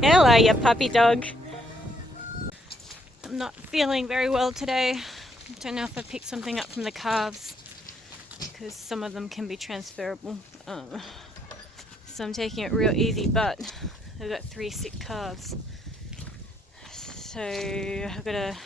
Hello, you puppy dog. I'm not feeling very well today. I don't know if I picked something up from the calves because some of them can be transferable. So I'm taking it real easy, but I've got 3 sick calves. So I've got to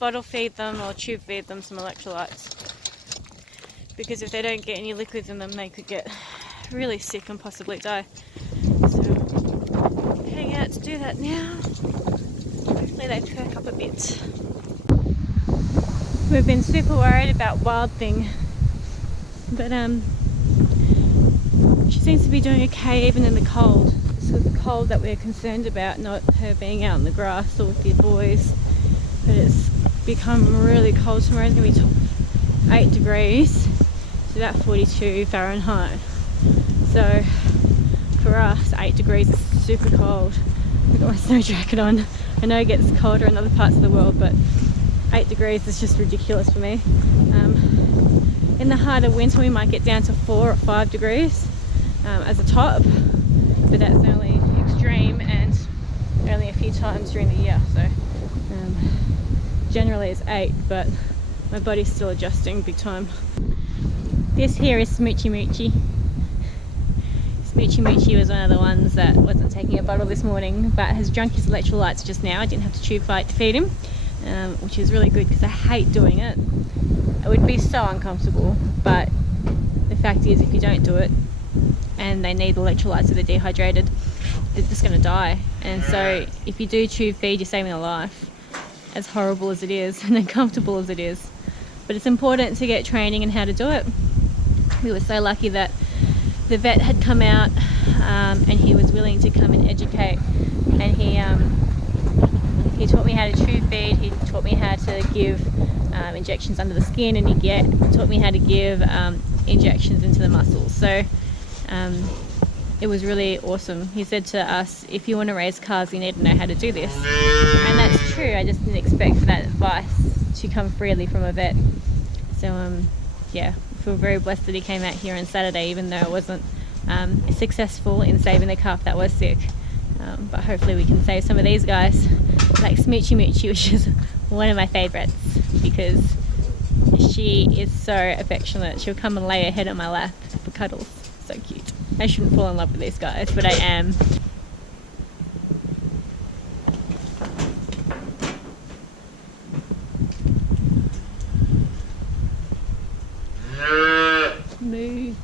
bottle feed them or tube feed them some electrolytes. Because if they don't get any liquids in them, they could get really sick and possibly die. So I'm heading out to do that now. Hopefully they perk up a bit. We've been super worried about Wild Thing, but she seems to be doing okay even in the cold. It's the cold that we're concerned about, not her being out in the grass or with the boys. But it's become really cold. Tomorrow's going to be 8 degrees. It's about 42 Fahrenheit. So for us, 8 degrees is super cold. I've got my snow jacket on. I know it gets colder in other parts of the world, but 8 degrees is just ridiculous for me. In the heart of winter we might get down to 4 or 5 degrees as a top, but that's only extreme and only a few times during the year. So generally it's 8, but my body's still adjusting big time. This here is Smoochy Moochie. Smoochy Moochie was one of the ones that wasn't taking a bottle this morning, but has drunk his electrolytes just now. I didn't have to tube feed him, which is really good because I hate doing it. It would be so uncomfortable, but the fact is if you don't do it and they need electrolytes so they're dehydrated, they're just going to die. And so if you do tube feed, you're saving a life, as horrible as it is and uncomfortable as it is. But it's important to get training in how to do it. We were so lucky that the vet had come out and he was willing to come and educate, and he taught me how to tube feed, he taught me how to give injections under the skin, and he taught me how to give injections into the muscles. So it was really awesome. He said to us, if you want to raise calves, you need to know how to do this. And that's true. I just didn't expect for that advice to come freely from a vet. So yeah, I feel very blessed that he came out here on Saturday, even though it wasn't successful in saving the calf that was sick. But hopefully we can save some of these guys, like Smoochy Moochie, which is one of my favourites because she is so affectionate. She'll come and lay her head on my lap for cuddles. So cute. I shouldn't fall in love with these guys, but I am. Moo.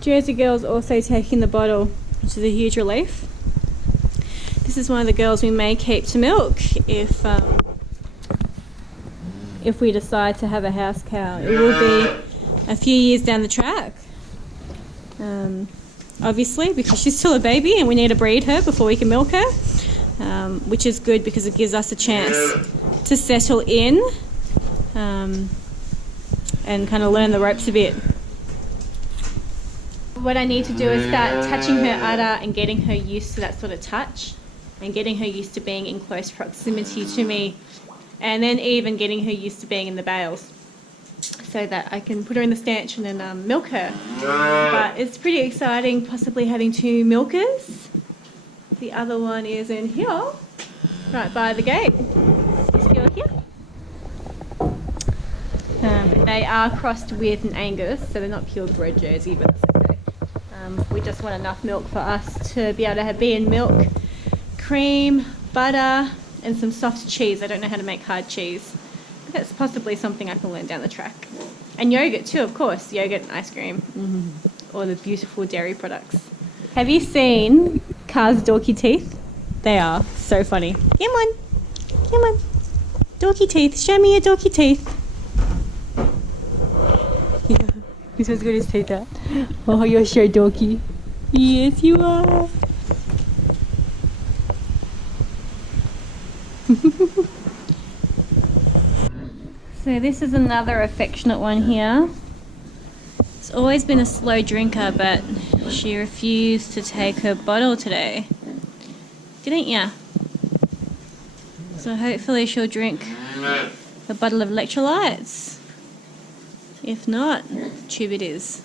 Jersey girl's also taking the bottle, which is a huge relief. This is one of the girls we may keep to milk if we decide to have a house cow. It will be a few years down the track, obviously, because she's still a baby and we need to breed her before we can milk her, which is good because it gives us a chance to settle in and kind of learn the ropes a bit. What I need to do is start touching her udder and getting her used to that sort of touch and getting her used to being in close proximity to me, and then even getting her used to being in the bales so that I can put her in the stanchion and milk her. But it's pretty exciting possibly having 2 milkers. The other one is in here, right by the gate. This girl here. They are crossed with an Angus, so they're not purebred Jersey, but that's okay. We just want enough milk for us to be able to have bean milk, cream, butter, and some soft cheese. I don't know how to make hard cheese. But that's possibly something I can learn down the track. And yogurt too, of course. Yogurt and ice cream. All the beautiful dairy products. Have you seen Car's dorky teeth? They are so funny. Come on. Come on. Dorky teeth. Show me your dorky teeth. He's as good as teeth out. Oh, you're so dorky. Yes, you are. So this is another affectionate one here. It's always been a slow drinker, but she refused to take her bottle today. Didn't ya? So hopefully she'll drink a bottle of electrolytes. If not, tube it is.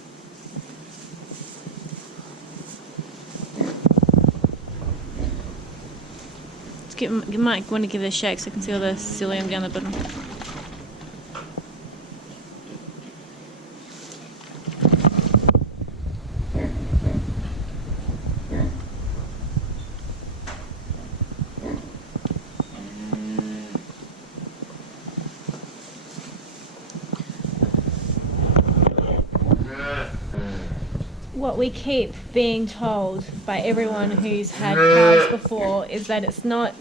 You might want to give it a shake so I can see all the psyllium down the bottom. What we keep being told by everyone who's had calves before is that it's not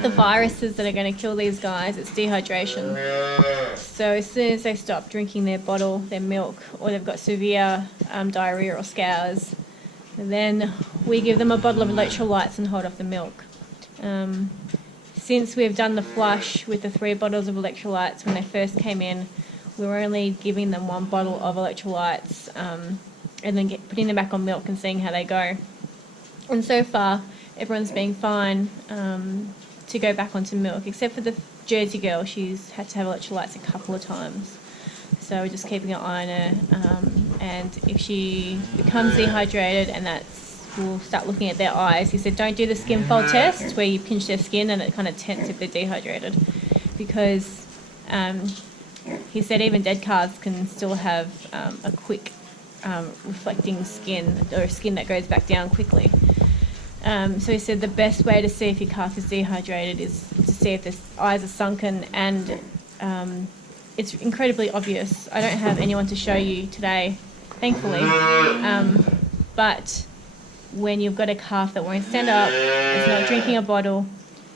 the viruses that are going to kill these guys, it's dehydration. So as soon as they stop drinking their bottle, their milk, or they've got severe diarrhea or scours, then we give them a bottle of electrolytes and hold off the milk. Since we've done the flush with the 3 bottles of electrolytes when they first came in, we were only giving them 1 bottle of electrolytes and then putting them back on milk and seeing how they go. And so far, everyone's been fine to go back onto milk, except for the Jersey girl. She's had to have electrolytes a couple of times. So we're just keeping an eye on her. And if she becomes dehydrated, and we'll start looking at their eyes. He said don't do the skin fold test where you pinch their skin and it kind of tempts if they're dehydrated, because he said even dead calves can still have a quick reflecting skin, or skin that goes back down quickly. So he said the best way to see if your calf is dehydrated is to see if the eyes are sunken, and it's incredibly obvious. I don't have anyone to show you today, thankfully, but when you've got a calf that won't stand up, is not drinking a bottle,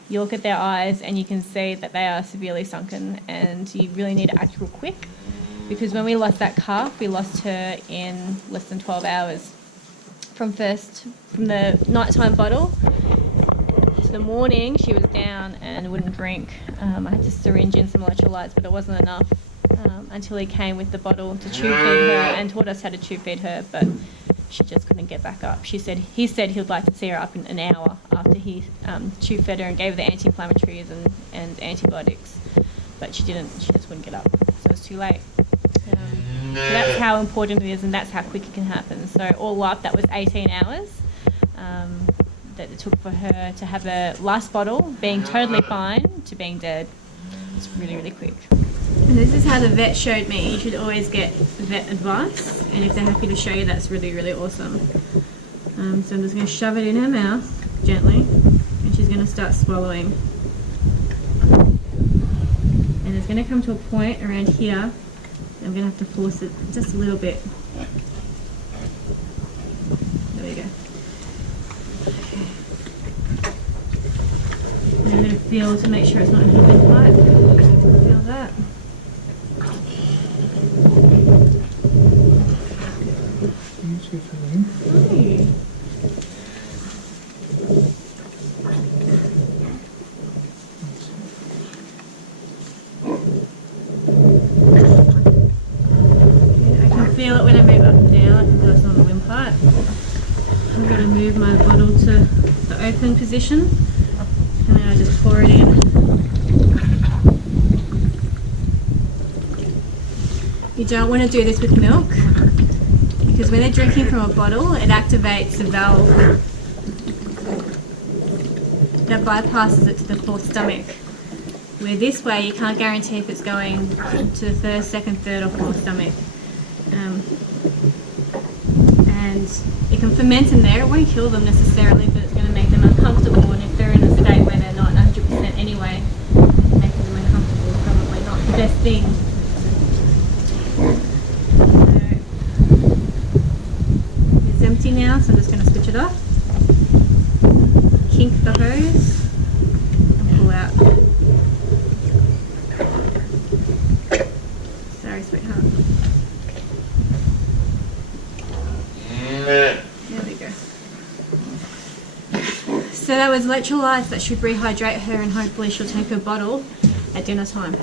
you look at their eyes and you can see that they are severely sunken, and you really need to act real quick, because when we lost that calf, we lost her in less than 12 hours. From the nighttime bottle to the morning, she was down and wouldn't drink. I had to syringe in some electrolytes, but it wasn't enough until he came with the bottle to tube feed her and taught us how to tube feed her, but she just couldn't get back up. He said he'd like to see her up in an hour after he tube fed her and gave her the anti-inflammatories and antibiotics, but she didn't. She just wouldn't get up, so it was too late. So that's how important it is, and that's how quick it can happen. So all up, that was 18 hours that it took for her to have her last bottle, being totally fine, to being dead. It's really, really quick. And this is how the vet showed me. You should always get vet advice, and if they're happy to show you, that's really, really awesome. So I'm just going to shove it in her mouth gently, and she's going to start swallowing. And it's going to come to a point around here. I'm going to have to force it just a little bit. There we go. Okay. Now I'm going to feel to make sure it's not in the windpipe. Feel that. Hey. Feel it when I move up and down. I can feel it's on the windpipe. I'm going to move my bottle to the open position, and then I just pour it in. You don't want to do this with milk, because when they're drinking from a bottle, it activates a valve that bypasses it to the fourth stomach. Where this way you can't guarantee if it's going to the first, second, third or fourth stomach. And it can ferment in there. It won't kill them necessarily, but it's going to make them uncomfortable, and if they're in a state where they're not 100% anyway, making them uncomfortable is probably not the best thing. So it's empty now, so I'm just going to switch it off, kink the hose and pull out. Sorry, sweetheart. There we go. So that was electrolytes that should rehydrate her, and hopefully she'll take her bottle at dinner time.